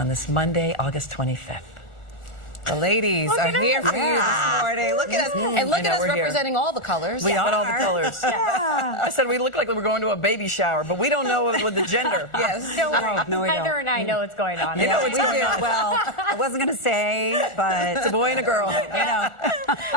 on this Monday, August 25th? The ladies are here for you this morning. Look at us. And look at us representing all the colors. We are all the colors. I said we look like we were going to a baby shower, but we don't know with the gender. Yes. No, we Heather don't. and I know what's going on. You know what's going on. Well, I wasn't going to say, but It's a boy and a girl. you know.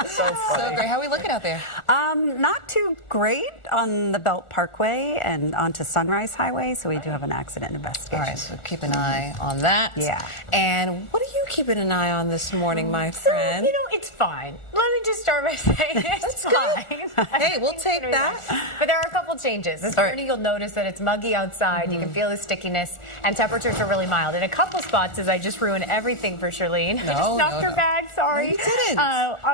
So funny. So great. How are we looking out there? Not too great on the Belt Parkway and onto Sunrise Highway, so we do have an accident investigation. All right, so keep an eye on that. Yeah. And what are you keeping an eye on this morning, my friend? You know, it's fine. Let me just start by saying it's fine. Hey, we'll take that. But there are a couple changes. This morning you'll notice that it's muggy outside. You can feel the stickiness, and temperatures are really mild. In a couple spots, as I just ruined everything for Charlene. I just knocked her bag, sorry. No, you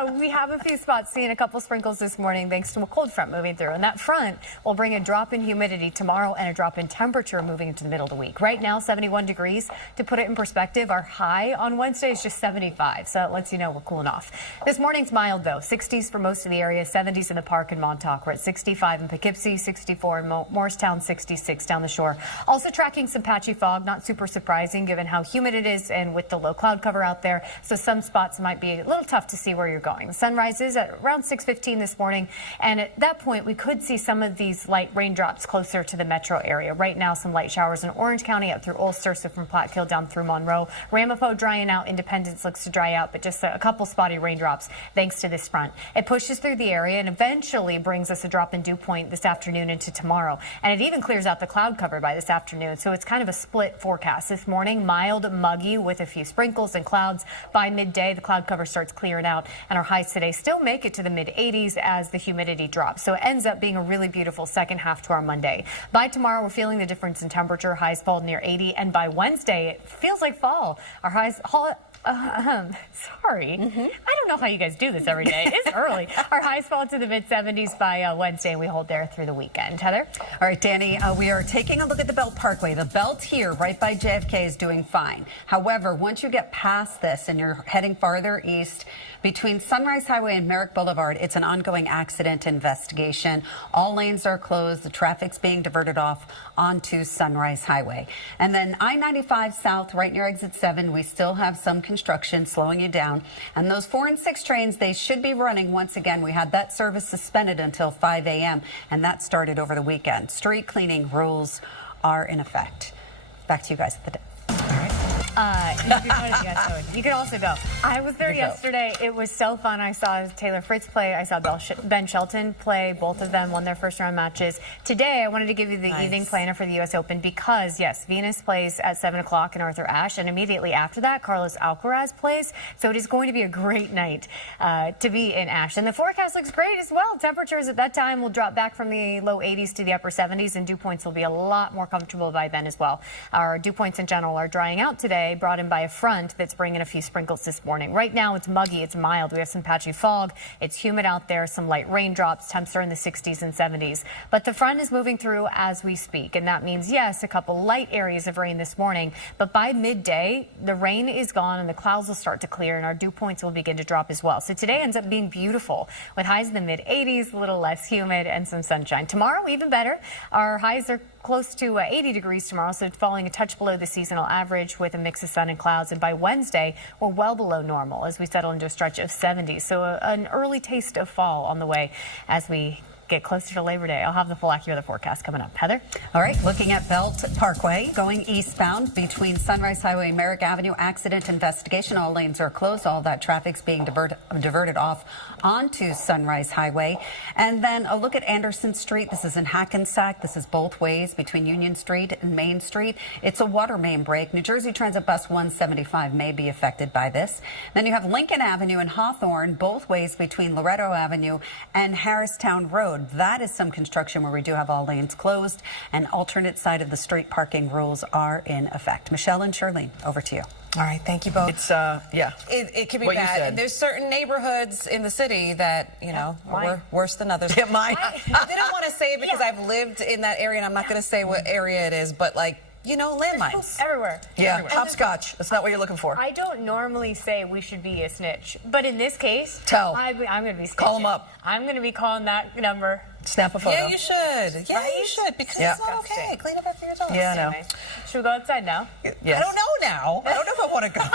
didn't. We have a few spots seeing a couple sprinkles this morning thanks to a cold front moving through. And that front will bring a drop in humidity tomorrow and a drop in temperature moving into the middle of the week. Right now, 71 degrees. To put it in perspective, our high on Wednesday is just 75, so it lets you know we're cooling off. This morning's mild, though. 60s for most of the area, 70s in the park in Montauk. We're at 65 in Poughkeepsie, 64 in Morristown, 66 down the shore. Also tracking some patchy fog, not super surprising given how humid it is and with the low cloud cover out there. So some spots might be a little tough to see where you're going. The sun rises at around 6:15 this morning, and at that point we could see some of these light raindrops closer to the metro area. Right now, some light showers in Orange County up through Ulster, so from Platteville down through Monroe. Ramapo drying out, Independence looks to dry out, but just a couple spotty raindrops thanks to this front. It pushes through the area and eventually brings us a drop in dew point this afternoon into tomorrow. And it even clears out the cloud cover by this afternoon, so it's kind of a split forecast. This morning, mild, muggy with a few sprinkles and clouds. By midday, the cloud cover starts clearing out, and our highs today still make it to the mid-80s as the humidity drops. So it ends up being a really beautiful second half to our Monday. By tomorrow, we're feeling the difference in temperature. Highs fall near 80, and by Wednesday, it feels like fall. Our highs... sorry. I don't know how you guys do this every day. It's early. Our highs fall to the mid-70s by Wednesday, and we hold there through the weekend. Heather? All right, Danny, we are taking a look at the Belt Parkway. The Belt here, right by JFK, is doing fine. However, once you get past this and you're heading farther east, between Sunrise Highway and Merrick Boulevard, it's an ongoing accident investigation. All lanes are closed. The traffic's being diverted off onto Sunrise Highway. And then I-95 South, right near Exit 7, we still have some construction slowing you down. And those 4 and 6 trains, they should be running once again. We had that service suspended until 5 a.m., and that started over the weekend. Street cleaning rules are in effect. Back to you guys at the desk. You could also go. I was there yesterday. It was so fun. I saw Taylor Fritz play. I saw Ben Shelton play. Both of them won their first round matches. Today, I wanted to give you the evening planner for the U.S. Open because, yes, Venus plays at 7 o'clock in Arthur Ashe, and immediately after that, Carlos Alcaraz plays. So it is going to be a great night to be in Ashe. And the forecast looks great as well. Temperatures at that time will drop back from the low 80s to the upper 70s, and dew points will be a lot more comfortable by then as well. Our dew points in general are drying out today, brought in by a front that's bringing a few sprinkles this morning. Right now, it's muggy, it's mild. We have some patchy fog. It's humid out there, some light raindrops. Temps are in the 60s and 70s. But the front is moving through as we speak, and that means, yes, a couple light areas of rain this morning. But by midday, the rain is gone and the clouds will start to clear, and our dew points will begin to drop as well. So today ends up being beautiful with highs in the mid-80s, a little less humid, and some sunshine. Tomorrow, even better. Our highs are close to 80 degrees tomorrow, so it's falling a touch below the seasonal average with a mix of sun and clouds. And by Wednesday, we're well below normal as we settle into a stretch of 70. So an early taste of fall on the way as we get closer to Labor Day. I'll have the full accurate forecast coming up. Heather? All right, looking at Belt Parkway, going eastbound between Sunrise Highway and Merrick Avenue, accident investigation. All lanes are closed. All that traffic's being diverted off onto Sunrise Highway. And then a look at Anderson Street. This is in Hackensack. This is both ways between Union Street and Main Street. It's a water main break. New Jersey Transit Bus 175 may be affected by this. Then you have Lincoln Avenue and Hawthorne, both ways between Loretto Avenue and Harristown Road. That is some construction where we do have all lanes closed, and alternate side of the street parking rules are in effect. Michelle and Charlene, over to you. All right, thank you both. It's, yeah. It can be What you bad. said. There's certain neighborhoods in the city that, you know, are worse than others. Yeah, mine. I didn't want to say it because I've lived in that area, and I'm not going to say what area it is, but, like, you know, landmines. Everywhere. Yeah, Everywhere. hopscotch. That's not what you're looking for. I don't normally say we should be a snitch, but in this case, Tell. I'm going to be snitching. Call 'em up. I'm going to be calling that number. Snap a photo. Yeah, you should. Yeah, Right? you should, because Yeah. it's not okay. Clean up after yourself. Yeah, I know. Should we go outside now? Yes. I don't know now. I don't want to go.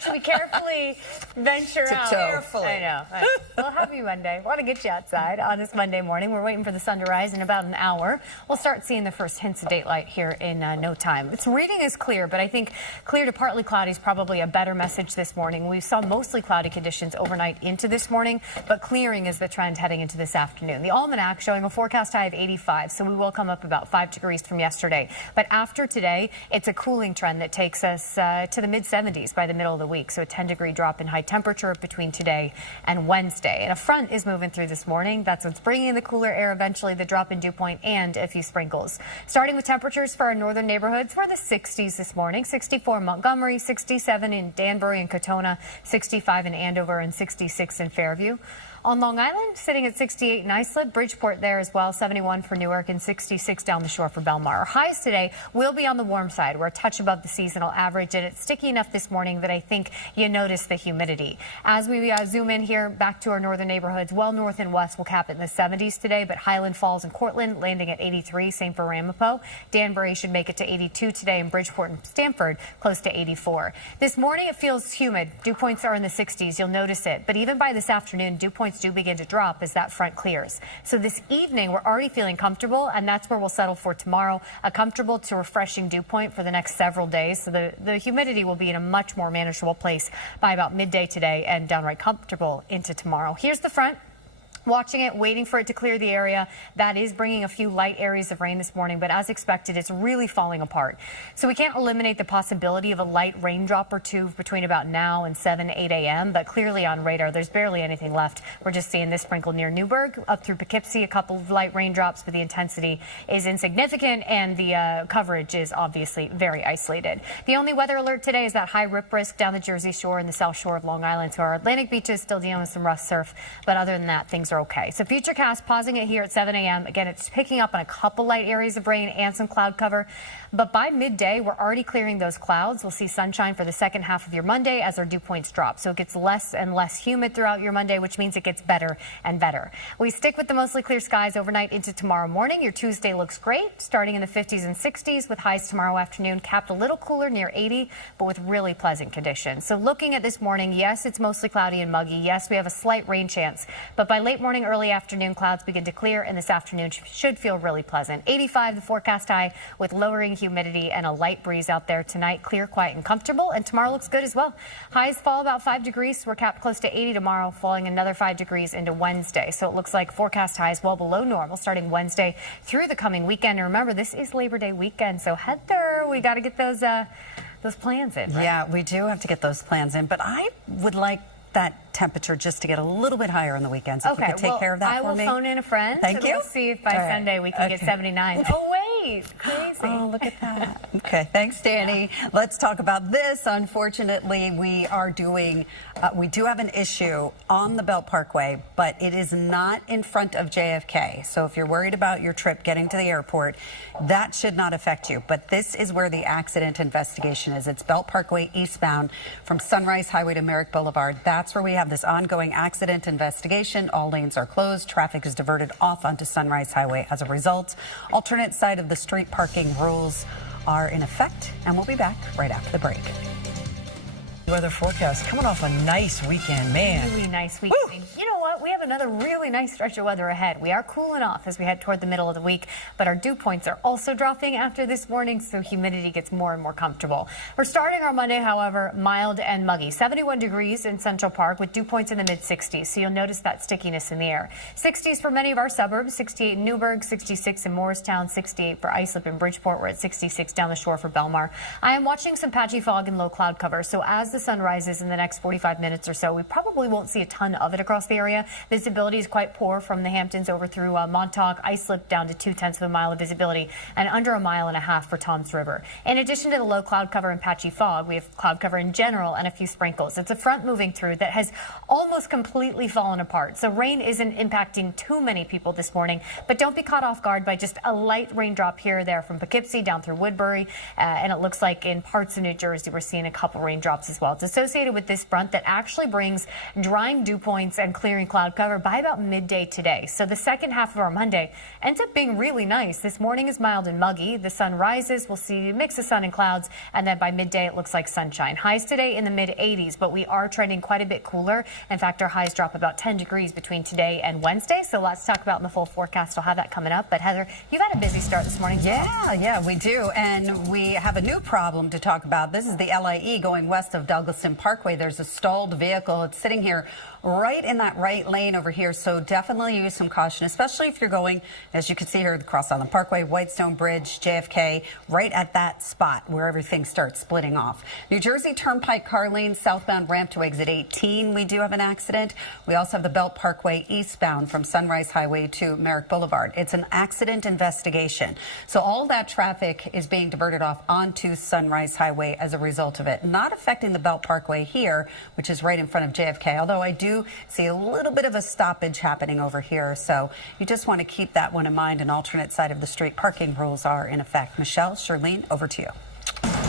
Should we carefully venture out? Carefully. I know. We'll have you Monday. Want to get you outside on this Monday morning. We're waiting for the sun to rise in about an hour. We'll start seeing the first hints of daylight here in no time. Its reading is clear, but I think clear to partly cloudy is probably a better message this morning. We saw mostly cloudy conditions overnight into this morning, but clearing is the trend heading into this afternoon. The almanac showing a forecast high of 85, so we will come up about 5 degrees from yesterday. But after today, it's a cooling trend that takes us to the mid-70s by the middle of the week. So a 10-degree drop in high temperature between today and Wednesday. And a front is moving through this morning. That's what's bringing in the cooler air, eventually the drop in dew point and a few sprinkles. Starting with temperatures for our northern neighborhoods, we're the 60s this morning. 64 in Montgomery, 67 in Danbury and Katona, 65 in Andover, and 66 in Fairview. On Long Island, sitting at 68 in Islip, Bridgeport there as well, 71 for Newark, and 66 down the shore for Belmar. Our highs today will be on the warm side. We're a touch above the seasonal average, and it's sticky enough this morning that I think you notice the humidity. As we zoom in here back to our northern neighborhoods, well north and west will cap it in the 70s today, but Highland Falls and Cortland landing at 83, same for Ramapo. Danbury should make it to 82 today, and Bridgeport and Stamford close to 84. This morning it feels humid. Dew points are in the 60s. You'll notice it. But even by this afternoon, dew points do begin to drop as that front clears. So this evening, we're already feeling comfortable, and that's where we'll settle for tomorrow. A comfortable to refreshing dew point for the next several days. So the humidity will be in a much more manageable place by about midday today and downright comfortable into tomorrow. Here's the front. Watching it, waiting for it to clear the area. That is bringing a few light areas of rain this morning, but as expected, it's really falling apart. So we can't eliminate the possibility of a light raindrop or two between about now and 7, 8 a.m., but clearly on radar, there's barely anything left. We're just seeing this sprinkle near Newburgh, up through Poughkeepsie, a couple of light raindrops, but the intensity is insignificant, and the coverage is obviously very isolated. The only weather alert today is that high rip risk down the Jersey Shore and the south shore of Long Island. So our Atlantic beaches still dealing with some rough surf, but other than that, things are okay. So Futurecast pausing it here at 7 a.m. Again, it's picking up on a couple light areas of rain and some cloud cover. But by midday, we're already clearing those clouds. We'll see sunshine for the second half of your Monday as our dew points drop. So it gets less and less humid throughout your Monday, which means it gets better and better. We stick with the mostly clear skies overnight into tomorrow morning. Your Tuesday looks great, starting in the 50s and 60s with highs tomorrow afternoon, capped a little cooler near 80, but with really pleasant conditions. So looking at this morning, yes, it's mostly cloudy and muggy. Yes, we have a slight rain chance, but by late morning, early afternoon, clouds begin to clear, and this afternoon should feel really pleasant. 85, the forecast high, with lowering humidity and a light breeze out there tonight. Clear, quiet, and comfortable, and tomorrow looks good as well. Highs fall about 5 degrees. We're capped close to 80 tomorrow, falling another 5 degrees into Wednesday. So it looks like forecast highs well below normal starting Wednesday through the coming weekend. And remember, this is Labor Day weekend, so Heather, we got to get those plans in, right? Yeah, we do have to get those plans in, but I would like that temperature just to get a little bit higher on the weekends. If you could take care of that for me. I will phone in a friend. Thank you. We'll see if by Sunday we can get 79. Oh, wait. Crazy. Oh, look at that. Okay, thanks, Dani. Let's talk about this. Unfortunately, we do have an issue on the Belt Parkway, but it is not in front of JFK. So if you're worried about your trip getting to the airport, that should not affect you. But this is where the accident investigation is. It's Belt Parkway eastbound from Sunrise Highway to Merrick Boulevard. That's where we have this ongoing accident investigation. All lanes are closed. Traffic is diverted off onto Sunrise Highway as a result. Alternate side of the street parking rules are in effect, and we'll be back right after the break. Weather forecast coming off a nice weekend, man. Really nice weekend. Woo! You know what? We have another really nice stretch of weather ahead. We are cooling off as we head toward the middle of the week, but our dew points are also dropping after this morning, so humidity gets more and more comfortable. We're starting our Monday, however, mild and muggy. 71 degrees in Central Park with dew points in the mid-60s, so you'll notice that stickiness in the air. 60s for many of our suburbs, 68 in Newburgh, 66 in Morristown, 68 for Islip and Bridgeport. We're at 66 down the shore for Belmar. I am watching some patchy fog and low cloud cover, so as the sun rises in the next 45 minutes or so, we probably won't see a ton of it across the area. Visibility is quite poor from the Hamptons over through Montauk, Islip down to 0.2 of a mile of visibility, and under 1.5 miles for Toms River. In addition to the low cloud cover and patchy fog, we have cloud cover in general and a few sprinkles. It's a front moving through that has almost completely fallen apart. So rain isn't impacting too many people this morning, but don't be caught off guard by just a light raindrop here or there from Poughkeepsie down through Woodbury. And it looks like in parts of New Jersey, we're seeing a couple raindrops as well. It's associated with this front that actually brings drying dew points and clearing cloud cover cover by about midday today. So the second half of our Monday ends up being really nice. This morning is mild and muggy. The sun rises. We'll see a mix of sun and clouds. And then by midday, it looks like sunshine. Highs today in the mid 80s, but we are trending quite a bit cooler. In fact, our highs drop about 10 degrees between today and Wednesday. So lots to talk about in the full forecast. I'll have that coming up. But Heather, you've had a busy start this morning. Yeah, we do. And we have a new problem to talk about. This is the LIE going west of Douglaston Parkway. There's a stalled vehicle. It's sitting here right in that right lane over here. So definitely use some caution, especially if you're going, as you can see here, across Island Parkway, Whitestone Bridge, JFK, right at that spot where everything starts splitting off. New Jersey Turnpike car lane southbound ramp to exit 18. We do have an accident. We also have the Belt Parkway eastbound from Sunrise Highway to Merrick Boulevard. It's an accident investigation. So all that traffic is being diverted off onto Sunrise Highway as a result of it. Not affecting the Belt Parkway here, which is right in front of JFK, although I do see a little bit of a stoppage happening over here. So you just want to keep that one in mind. An alternate side of the street parking rules are in effect. Michelle, Charlene, over to you.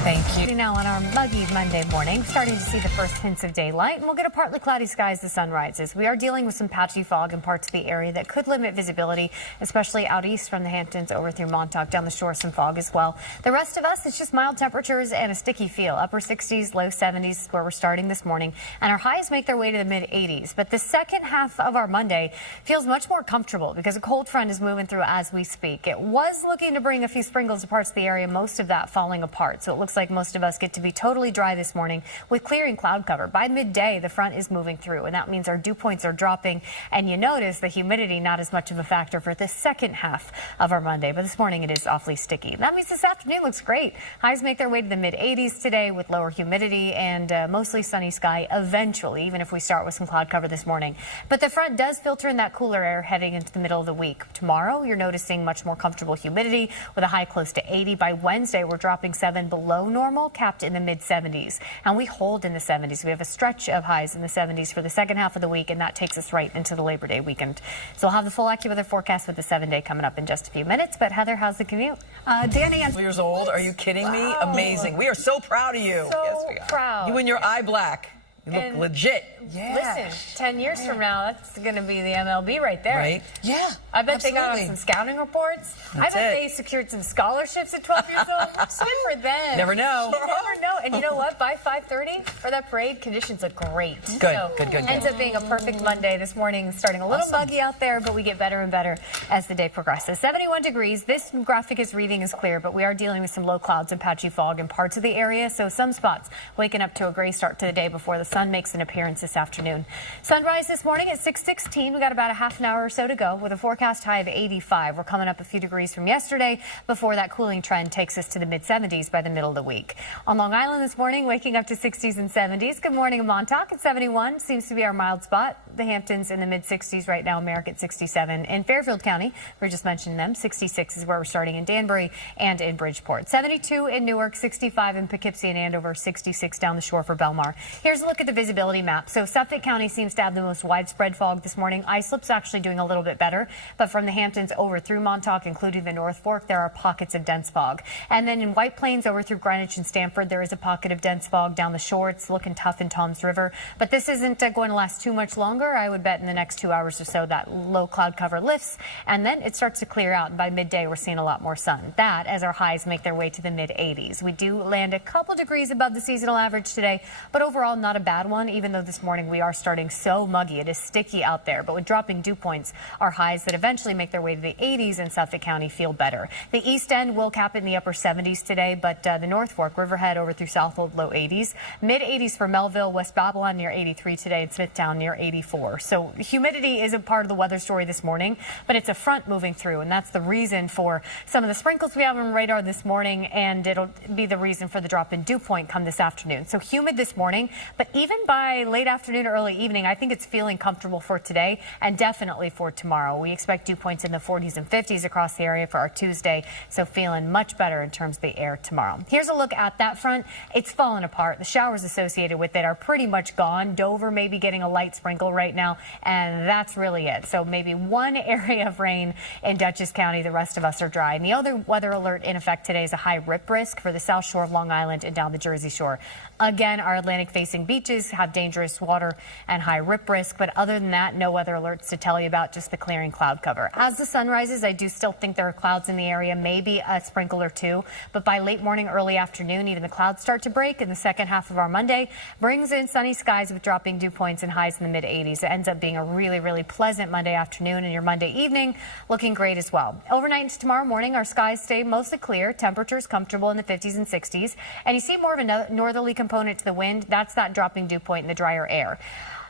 Thank you. Now on our muggy Monday morning, starting to see the first hints of daylight, and we'll get a partly cloudy sky as the sun rises. We are dealing with some patchy fog in parts of the area that could limit visibility, especially out east from the Hamptons over through Montauk. Down the shore, some fog as well. The rest of us, it's just mild temperatures and a sticky feel. Upper 60s, low 70s is where we're starting this morning, and our highs make their way to the mid 80s. But the second half of our Monday feels much more comfortable because a cold front is moving through as we speak. It was looking to bring a few sprinkles to parts of the area, most of that falling apart. So it looks like most of us get to be totally dry this morning with clearing cloud cover. By midday, the front is moving through, and that means our dew points are dropping. And you notice the humidity not as much of a factor for the second half of our Monday. But this morning it is awfully sticky. That means this afternoon looks great. Highs make their way to the mid 80s today with lower humidity and mostly sunny sky eventually, even if we start with some cloud cover this morning. But the front does filter in that cooler air heading into the middle of the week. Tomorrow, you're noticing much more comfortable humidity with a high close to 80. By Wednesday, we're dropping 7 below normal, capped in the mid 70s, and we hold in the 70s. We have a stretch of highs in the 70s for the second half of the week, and that takes us right into the Labor Day weekend. So we'll have the full AccuWeather forecast with the 7-day coming up in just a few minutes. But Heather, how's the commute? Danny, Years old? Are you kidding me? Amazing. We are so proud of you. So proud. You and your eye black. You look And legit. Listen, 10 years from now, that's going to be the MLB right there. Right? Yeah. I bet they got absolutely. some scouting reports. That's I bet it. they secured some scholarships at 12 years old. Good for them. Never know. Never know. And you know what? By 5:30 for that parade, conditions look great. Good, So good. Ends up being a perfect Monday this morning. Starting a little muggy out there, but we get better and better as the day progresses. 71 degrees. This graphic is reading as clear, but we are dealing with some low clouds and patchy fog in parts of the area. So some spots waking up to a gray start to the day before the sun makes an appearance this afternoon. Sunrise this morning at 6:16. We got about a half an hour or so to go with a forecast high of 85. We're coming up a few degrees from yesterday before that cooling trend takes us to the mid 70s by the middle of the week. On Long Island this morning, waking up to 60s and 70s. Good morning in Montauk at 71. Seems to be our mild spot. The Hamptons in the mid 60s right now. Merrick at 67. In Fairfield County, we just mentioned them. 66 is where we're starting in Danbury and in Bridgeport. 72 in Newark, 65 in Poughkeepsie and Andover, 66 down the shore for Belmar. Here's a look at the visibility map. So Suffolk County seems to have the most widespread fog this morning. Islip's actually doing a little bit better, but from the Hamptons over through Montauk, including the North Fork, there are pockets of dense fog. And then in White Plains over through Greenwich and Stamford, there is a pocket of dense fog down the shore. It's looking tough in Toms River, but this isn't going to last too much longer. I would bet in the next 2 hours or so that low cloud cover lifts, and then it starts to clear out. And by midday, we're seeing a lot more sun. That as our highs make their way to the mid 80s. We do land a couple degrees above the seasonal average today, but overall not a bad one, even though this morning we are starting so muggy. It is sticky out there, but with dropping dew points, our highs that eventually make their way to the 80s in Suffolk County feel better. The east end will cap it in the upper 70s today, but the North Fork, Riverhead over through Southold, low 80s. Mid 80s for Melville, West Babylon near 83 today, and Smithtown near 84. So humidity is a part of the weather story this morning, but it's a front moving through, and that's the reason for some of the sprinkles we have on radar this morning, and it'll be the reason for the drop in dew point come this afternoon. So humid this morning, but even by late afternoon or early evening, I think it's feeling comfortable for today and definitely for tomorrow. We expect dew points in the 40s and 50s across the area for our Tuesday, so feeling much better in terms of the air tomorrow. Here's a look at that front. it's fallen apart. The showers associated with it are pretty much gone. Dover may be getting a light sprinkle right now, and that's really it. So maybe one area of rain in Dutchess County. The rest of us are dry. And the other weather alert in effect today is a high rip risk for the south shore of Long Island and down the Jersey Shore. Again, our Atlantic-facing beaches have dangerous water and high rip risk, but other than that, no weather alerts to tell you about, just the clearing cloud cover. As the sun rises, I do still think there are clouds in the area, maybe a sprinkle or two, but by late morning, early afternoon, even the clouds start to break, and the second half of our Monday brings in sunny skies with dropping dew points and highs in the mid-80s. It ends up being a really, really pleasant Monday afternoon, and your Monday evening looking great as well. Overnight into tomorrow morning, our skies stay mostly clear, temperatures comfortable in the 50s and 60s, and you see more of a northerly component to the wind. That's that dropping dew point in the drier air.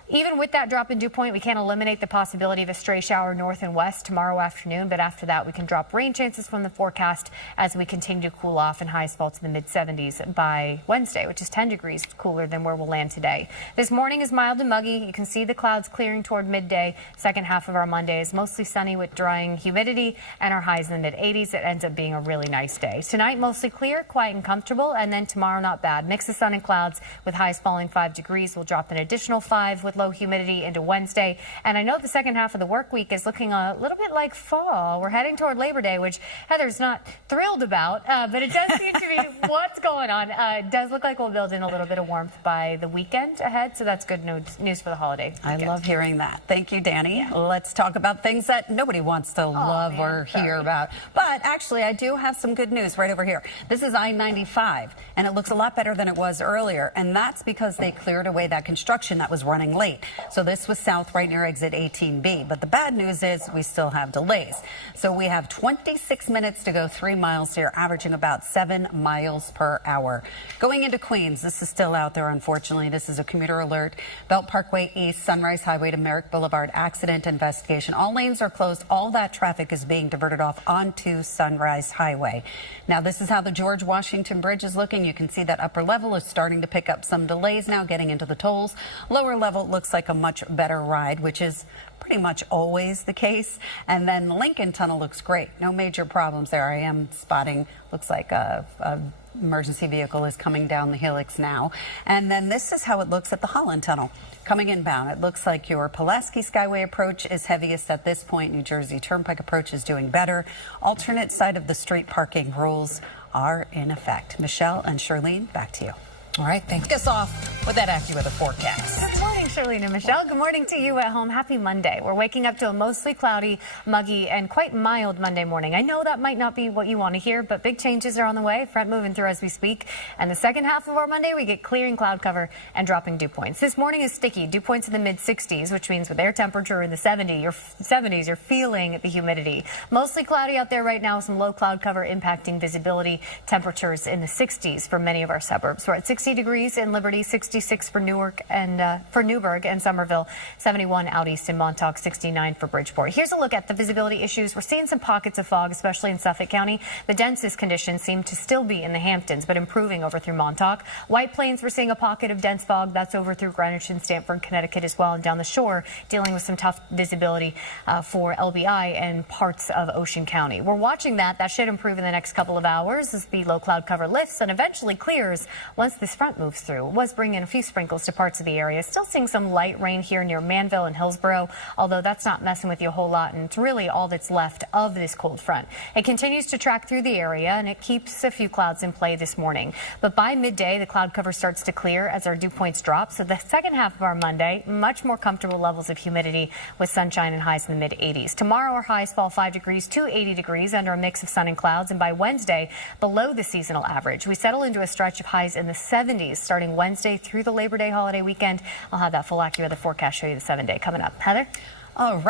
Even with that drop in dew point, we can't eliminate the possibility of a stray shower north and west tomorrow afternoon, but after that, we can drop rain chances from the forecast as we continue to cool off, and highs fall to the mid-70s by Wednesday, which is 10 degrees cooler than where we'll land today. This morning is mild and muggy. You can see the clouds clearing toward midday. Second half of our Monday is mostly sunny with drying humidity and our highs in the mid-80s. It ends up being a really nice day. Tonight, mostly clear, quiet and comfortable, and then tomorrow, not bad. Mix of sun and clouds with highs falling 5 degrees. We'll drop an additional 5 with low humidity into Wednesday. And I know the second half of the work week is looking a little bit like fall. We're heading toward Labor Day, which Heather's not thrilled about, but it does seem to be what's going on. It does look like we'll build in a little bit of warmth by the weekend ahead, so that's good news for the holiday weekend. I love hearing that. Thank you, Dani. Yeah. Let's talk about things that nobody wants to love or hear about. But actually, I do have some good news right over here. This is I-95, and it looks a lot better than it was earlier, and that's because they cleared away that construction that was running late. So this was south right near exit 18B. But the bad news is we still have delays. So we have 26 minutes to go 3 miles. So you're averaging about 7 miles per hour. Going into Queens, this is still out there, unfortunately. This is a commuter alert. Belt Parkway East, Sunrise Highway to Merrick Boulevard, accident investigation. All lanes are closed. All that traffic is being diverted off onto Sunrise Highway. Now, this is how the George Washington Bridge is looking. You can see that upper level is starting to pick up some delays now, getting into the tolls. Lower level looks like a much better ride, which is pretty much always the case. And then Lincoln Tunnel looks great. No major problems there. I am spotting, looks like a emergency vehicle is coming down the Helix now. And then this is how it looks at the Holland Tunnel. Coming inbound, it looks like your Pulaski Skyway approach is heaviest at this point. New Jersey Turnpike approach is doing better. Alternate side of the street parking rules are in effect. Michelle and Charlene, back to you. All right, thank us off with that AccuWeather forecast. Good morning, Charlene and Michelle. Good morning to you at home. Happy Monday. We're waking up to a mostly cloudy, muggy, and quite mild Monday morning. I know that might not be what you want to hear, but big changes are on the way. Front moving through as we speak. And the second half of our Monday, we get clearing cloud cover and dropping dew points. This morning is sticky. Dew points in the mid-60s, which means with air temperature in the 70s, you're feeling the humidity. Mostly cloudy out there right now with some low cloud cover impacting visibility. Temperatures in the 60s for many of our suburbs. We're at 60 degrees in Liberty, 66 for Newark and for Newburgh and Somerville, 71 out east in Montauk, 69 for Bridgeport. Here's a look at the visibility issues. We're seeing some pockets of fog, especially in Suffolk County. The densest conditions seem to still be in the Hamptons, but improving over through Montauk. White Plains, we're seeing a pocket of dense fog. That's over through Greenwich and Stamford, Connecticut as well, and down the shore, dealing with some tough visibility for LBI and parts of Ocean County. We're watching that. That should improve in the next couple of hours as the low cloud cover lifts and eventually clears once this front moves through. It was bringing a few sprinkles to parts of the area. Still seeing some light rain here near Manville and Hillsborough, although that's not messing with you a whole lot, and it's really all that's left of this cold front. It continues to track through the area, and it keeps a few clouds in play this morning. But by midday, the cloud cover starts to clear as our dew points drop. So the second half of our Monday, much more comfortable levels of humidity with sunshine and highs in the mid-80s. Tomorrow, our highs fall 5 degrees to 80 degrees under a mix of sun and clouds, and by Wednesday, below the seasonal average. We settle into a stretch of highs in the 70s starting Wednesday through the Labor Day holiday weekend. I'll have that full AccuWeather forecast show you the 7-day coming up. Heather? All right.